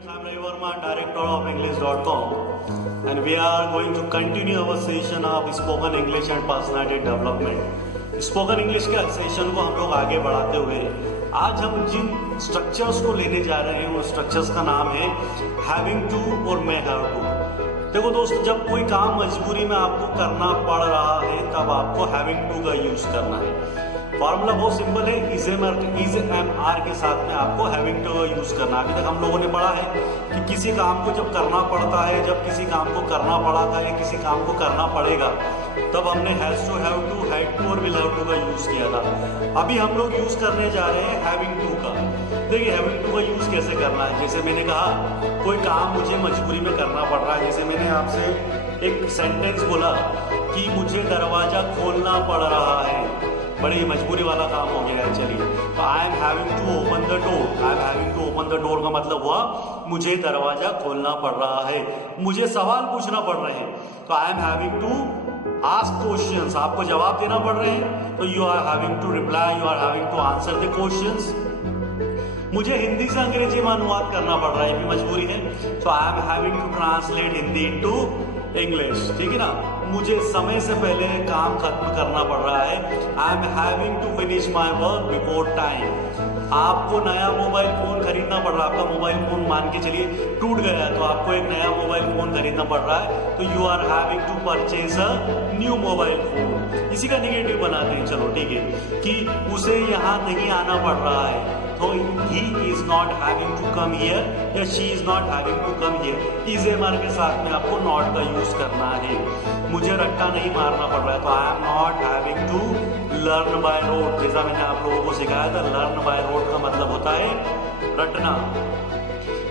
I'm Ravi Verma, director of English.com, and we are going to continue our session of spoken English and personality development. Spoken English के session को हम लोग आगे बढ़ाते हुए आज हम जिन स्ट्रक्चर्स को लेने जा रहे हैं, वो स्ट्रक्चर्स का नाम है हैविंग टू और मे हैव टू। देखो दोस्त, जब कोई काम मजबूरी में आपको करना पड़ रहा है तब आपको हैविंग टू का यूज करना है। फॉर्मूला बहुत सिंपल है, इज एम आर के साथ में आपको हैविंग टू का यूज करना है। अभी तक हम लोगों ने पढ़ा है कि किसी काम को जब करना पड़ता है, जब किसी काम को करना पड़ा था या किसी काम को करना पड़ेगा, तब हमने has to, have to, had to और विल हैव टू का यूज किया था। अभी हम लोग यूज करने जा रहे हैं हैविंग टू का। देखिए हैविंग टू का यूज कैसे करना है। जैसे मैंने कहा कोई काम मुझे मजबूरी में करना पड़ रहा है, जैसे मैंने आपसे एक सेंटेंस बोला कि मुझे दरवाजा खोलना पड़ रहा है, बड़ी मजबूरी वाला काम हो गया है। चलिए, तो I am having to open the door. I am having to open the door का मतलब हुआ मुझे दरवाजा खोलना पड़ रहा है, मुझे सवाल पूछना पड़ रहे हैं। तो I am having to ask questions, आपको जवाब देना पड़ रहे हैं, तो you are having to reply, you are having to answer the questions. मुझे हिंदी से अंग्रेजी में अनुवाद करना पड़ रहा है, भी मजबूरी है, तो I am having to translate Hindi into English. ठीक है ना, मुझे समय से पहले काम खत्म करना पड़ रहा है, I am having to finish my work before time. आपको नया मोबाइल फोन खरीदना पड़ रहा है, आपका मोबाइल फोन मान के चलिए टूट गया है, तो आपको एक नया मोबाइल फोन खरीदना पड़ रहा है, तो you are having to purchase a new mobile phone. इसी का निगेटिव बनाते हैं, चलो ठीक है, कि उसे यहाँ नहीं आना पड़ रहा है, तो he is not having to come here या she is not having to come here. Is M R के साथ में आपको नॉट का यूज करना है। मुझे रट्टा नहीं मारना पड़ रहा है, तो I am not having to learn by road. जैसा मैंने आप लोगों को सिखाया था, लर्न बाय रोड का मतलब होता है रटना।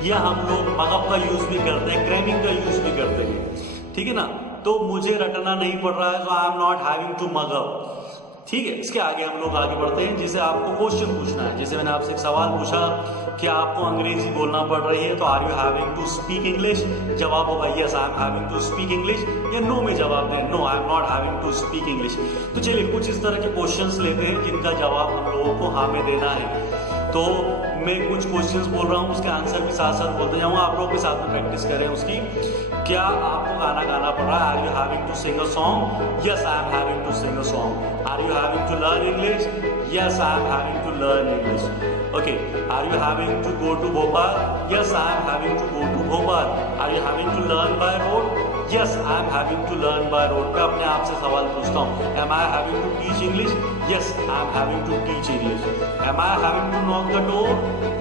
यह हम लोग मगअप का यूज भी करते हैं, क्रैमिंग का यूज भी करते हैं, ठीक है ना। तो मुझे रटना नहीं पड़ रहा है, तो I am not having to mug up. ठीक है, इसके आगे हम लोग आगे बढ़ते हैं। जैसे आपको क्वेश्चन पूछना है, जैसे मैंने आपसे एक सवाल पूछा कि आपको अंग्रेजी बोलना पड़ रही है, तो are you having to speak English. जवाब होगा yes I am having to speak English, या नो में जवाब दें no I am not having to speak English. तो चलिए कुछ इस तरह के क्वेश्चंस लेते हैं जिनका जवाब हम लोगों को हाँ में देना है। तो मैं कुछ क्वेश्चंस बोल रहा हूँ, उसके आंसर भी साथ साथ बोलते जाऊँगा, आप लोग भी साथ में प्रैक्टिस करें उसकी। क्या आपको गाना गाना पड़ रहा है? Are you having to sing a song? Yes I am having to sing a song. Are you having to learn English? Yes I am having to learn English. Okay, are you having to go to Bhopal? Yes I am having to go to Bhopal. Are you having to learn by road? Yes I am having to learn by road. मैं अपने आप से सवाल पूछता हूँ, M I having to teach English? Yes I am having to teach English. Am I having to knock the door?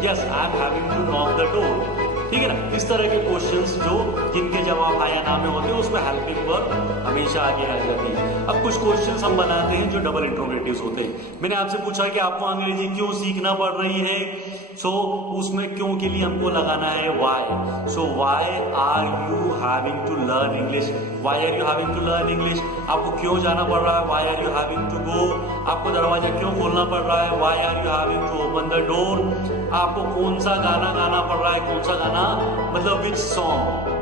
Yes I am having to knock the door. ठीक है ना, इस तरह के क्वेश्चंस जो जिनके जवाब हाँ या ना में होते हैं, उसमें हेल्पिंग वर्ब हमेशा आगे आ जाती है। अब कुछ क्वेश्चंस हम बनाते हैं जो डबल इंट्रोगेटिव्स होते हैं। मैंने आपसे पूछा कि आपको अंग्रेजी क्यों सीखना पड़ रही है, सो उसमें क्यों के लिए हमको लगाना है why. So why are you having to learn English? Why are you having to learn English? आपको क्यों जाना पड़ रहा है? Why are you having to go? आपको दरवाजा क्यों खोलना पड़ रहा है? Why are you having to open the door? आपको कौन सा गाना गाना पड़ रहा है? कौन सा गाना मतलब which song?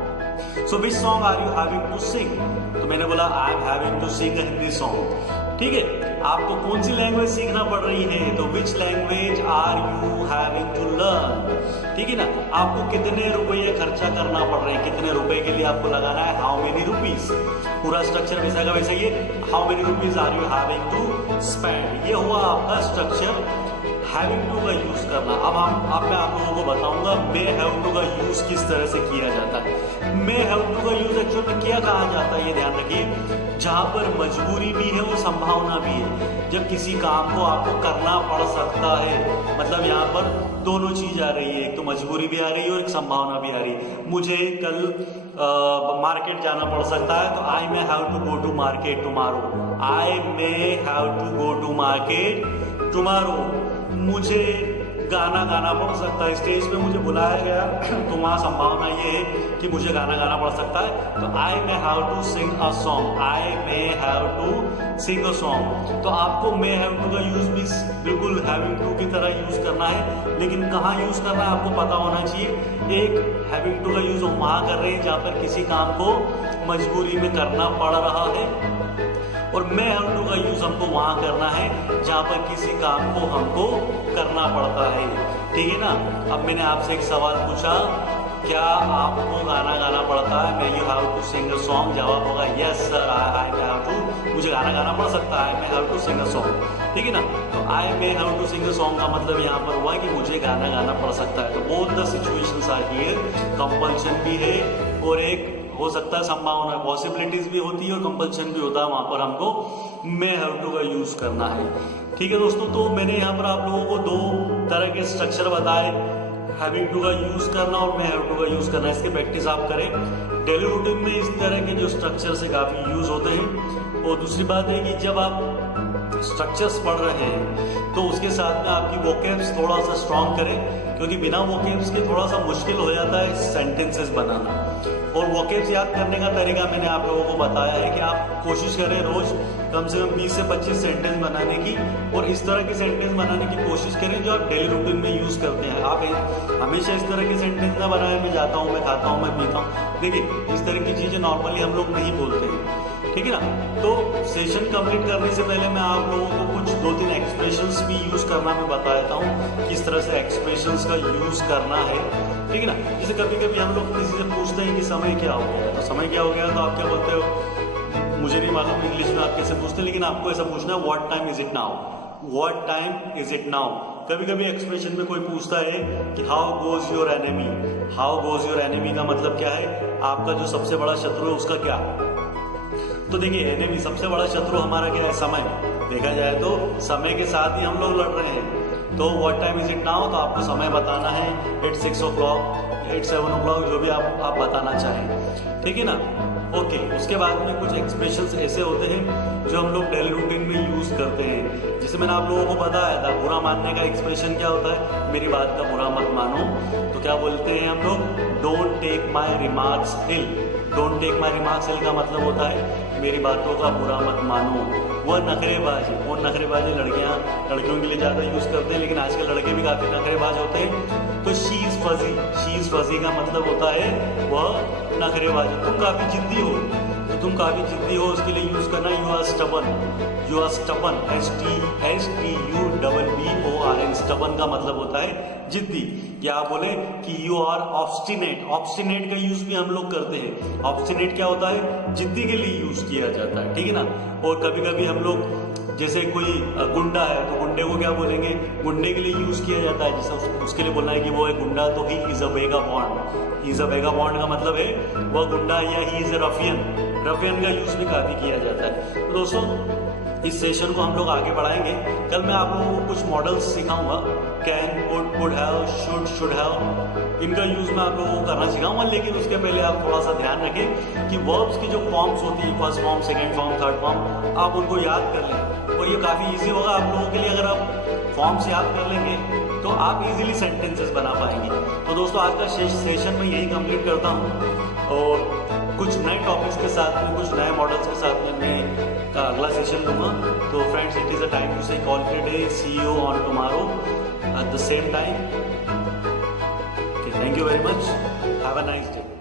So which song are you having to sing? तो मैंने बोला I am having to sing a Hindi song. ठीक है, आपको कौन सी लैंग्वेज सीखना पड़ रही है? तो which language are you having to learn? ठीक है ना, आपको कितने रुपये खर्चा करना पड़ रहे हैं, कितने रुपए के लिए आपको लगाना है, हाउ मेनी रुपीज। पूरा स्ट्रक्चर वैसा का वैसा ही है, how many rupees are you having to spend. ये हुआ आपका स्ट्रक्चर हैविंग टू का यूज करना। अब मैं आप लोगों को बताऊंगा मे हैव टू का यूज किस तरह से किया जाता है। मे हैव टू का यूज एक्चुअल में क्या कहा जाता है, ये ध्यान रखिए, जहां पर मजबूरी भी है और संभावना भी है। जब किसी काम को आपको करना पड़ सकता है, मतलब यहाँ पर दोनों चीज आ रही है, एक तो मजबूरी भी आ रही है और एक संभावना भी आ रही है। मुझे कल मार्केट जाना पड़ सकता है, तो I may have to go to market tomorrow. I may have to go to market tomorrow. मुझे गाना गाना पड़ सकता है, स्टेज पे मुझे बुलाया गया, तो वहाँ संभावना ये है कि मुझे गाना गाना पड़ सकता है, तो I may have to sing a song. I may have to sing a song. तो आपको मे हैव टू का यूज भी बिल्कुल हैविंग टू की तरह यूज करना है, लेकिन कहाँ यूज करना है आपको पता होना चाहिए। एक हैविंग टू का यूज हम वहाँ कर रहे हैं जहाँ पर किसी काम को मजबूरी में करना पड़ रहा है, और मे हैव टू का यूज हमको वहां करना है जहां पर किसी काम को हमको करना पड़ता है। ठीक है ना। अब मैंने आपसे एक सवाल पूछा क्या आपको गाना गाना पड़ता है? May you have to sing a song? जवाब होगा yes sir, I may have to, मुझे गाना गाना पड़ सकता है, I may have to sing a song. ठीक है ना, तो I may have to sing a song का मतलब यहाँ पर हुआ कि मुझे गाना गाना पड़ सकता है। तो both the situations are here, compulsion भी है और एक हो सकता है संभावना, पॉसिबिलिटीज भी होती है और कंपल्शन भी होता है, वहाँ पर हमको मे हैव टू का यूज़ करना है। ठीक है दोस्तों, तो मैंने यहाँ पर आप लोगों को दो तरह के स्ट्रक्चर बताए, हैविंग टू का यूज़ करना और मे हैव टू का यूज़ करना। इसकी प्रैक्टिस आप करें। डेली रूटीन में इस तरह के जो स्ट्रक्चर से काफ़ी यूज़ होते हैं। और दूसरी बात है कि जब आप स्ट्रक्चर्स पढ़ रहे हैं तो उसके साथ में आपकी वोकेब्स थोड़ा सा स्ट्रॉन्ग करें, क्योंकि बिना वोकेब्स के थोड़ा सा मुश्किल हो जाता है सेंटेंसेस बनाना। और वोकेब्स याद करने का तरीका मैंने आप लोगों को बताया है कि आप कोशिश करें रोज़ कम से कम 20 से 25 सेंटेंस बनाने की, और इस तरह के सेंटेंस बनाने की कोशिश करें जो आप डेली रूटीन में यूज़ करते हैं। आप हमेशा इस तरह के सेंटेंस ना बनाएं, मैं जाता हूँ, मैं खाता हूँ, मैं पीता हूँ। देखिए, इस तरह की चीज़ें नॉर्मली हम लोग नहीं बोलते हैं। ठीक है ना, तो सेशन कंप्लीट करने से पहले मैं आप लोगों को कुछ 2-3 एक्सप्रेशंस भी यूज़ करना मैं बता देता हूँ, किस तरह से एक्सप्रेशंस का यूज़ करना है। ठीक है ना, जैसे कभी कभी हम लोग किसी से पूछते हैं कि समय क्या हो गया, तो समय क्या हो गया, तो आप क्या बोलते हो? मुझे नहीं मालूम इंग्लिश में आप कैसे पूछते हैं, लेकिन आपको ऐसा पूछना है what time is it now, what time is it now. कभी कभी एक्सप्रेशन में कोई पूछता है कि how goes your enemy, how goes your enemy का मतलब क्या है? आपका जो सबसे बड़ा शत्रु है उसका क्या? तो देखिए, एनिमी सबसे बड़ा शत्रु हमारा क्या है? समय। देखा जाए तो समय के साथ ही हम लोग लड़ रहे हैं। तो what time is it now, तो आपको समय बताना है, इट्स 6 o'clock, इट्स 7 o'clock, जो भी आप बताना चाहें। ठीक है ना, ओके। उसके बाद में कुछ एक्सप्रेशंस ऐसे होते हैं जो हम लोग डेली रूटीन में यूज़ करते हैं। जैसे मैंने आप लोगों को बताया था, बुरा मानने का एक्सप्रेशन क्या होता है? मेरी बात का बुरा मत मानो। तो क्या बोलते हैं हम लोग? Don't take my remarks ill. Don't take my remarks ill का मतलब होता है मेरी बातों का बुरा मत मानो। वह नखरेबाजी, वो नखरेबाजी लड़कियों के लिए ज़्यादा यूज़ करते हैं, लेकिन आजकल लड़के भी काफ़ी नखरेबाज होते हैं। तो she is fuzzy, she is fuzzy का मतलब होता है वह नखरेबाज। तुम काफ़ी जिद्दी हो, तो तुम काफ़ी जिद्दी हो उसके लिए यूज़ करना you are stubborn, you are stubborn, STUBBORN। Stubborn का मतलब होता है जिद्दी। या आप बोले कि यू आर ऑब्स्टिनेट, ऑब्स्टिनेट का यूज़ भी हम लोग करते हैं। ऑब्स्टिनेट क्या होता है? जिद्दी के लिए यूज़ किया जाता है। ठीक है ना, और कभी कभी हम लोग जैसे कोई गुंडा है तो गुंडे को क्या बोलेंगे? गुंडे के लिए यूज़ किया जाता है, जैसे उसके लिए बोलना है कि वो है गुंडा, तो he is a vagabond. He is a vagabond का मतलब है वह गुंडा, या he is a Rafiyan. Rafiyan का यूज़ भी काफ़ी किया जाता है। तो दोस्तों, इस सेशन को हम लोग आगे बढ़ाएंगे। कल मैं आप लोगों को कुछ मॉडल्स सिखाऊंगा, can, could have, should have, इनका यूज़ मैं आप लोगों को करना सिखाऊंगा। लेकिन उसके पहले आप थोड़ा सा ध्यान रखें कि वर्ब्स की जो फॉर्म्स होती हैं, first form, second form, third form, आप उनको याद कर लें। और ये काफ़ी ईजी होगा आप लोगों के लिए। अगर आप फॉर्म्स याद कर लेंगे तो आप इजीली सेंटेंसेस बना पाएंगे। तो दोस्तों, आज का सेशन मैं यही कंप्लीट करता हूँ, और कुछ नए टॉपिक्स के साथ में, कुछ नए मॉडल्स के साथ में मैं का अगला सेशन लूँगा। तो friends, it is a time to say call it day, see you on tomorrow at the same time. Thank you very much, have a nice day.